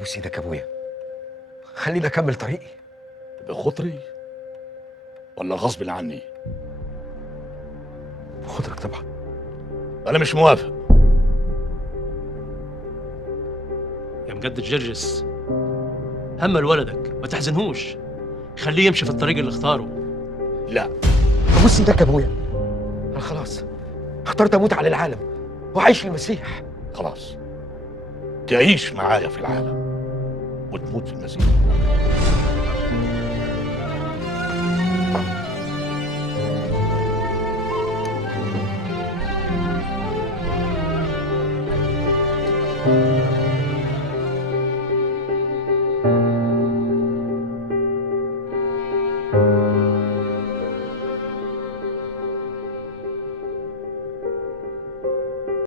ابوس ايدك يا ابويا، خليني اكمل طريقي. بخطري ولا غصب عني؟ بخاطرك طبعا. انا مش موافق. يا مجدد جرجس، همل ولدك ما تحزنهوش، خليه يمشي في الطريق اللي اختاره. لا، ابوس ايدك يا ابويا، انا خلاص اخترت اموت على العالم واعيش للمسيح. خلاص تعيش معايا في العالم وتموت في المسيح.